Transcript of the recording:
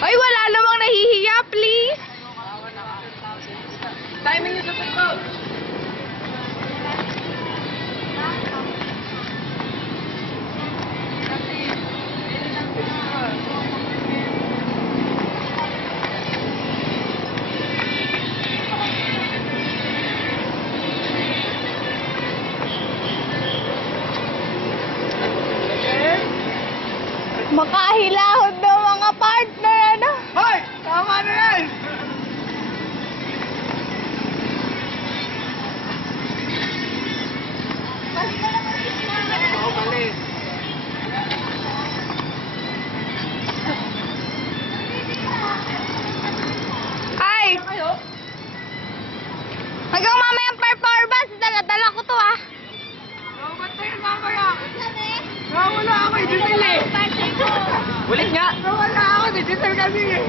Ay, wala namang nahihiya, please. Timing niyo sa football. Makahilahod daw mga partner, ano? Hoy! Tama na yan! Oo, mali. Ay! Kayo? Hanggang mamayang performance, dala-dala ko to, ah. Ba't tayo mamaya? Nawala ako, digital eh. Partner ko. Ulit nga. Nawala ako, digital kasi eh.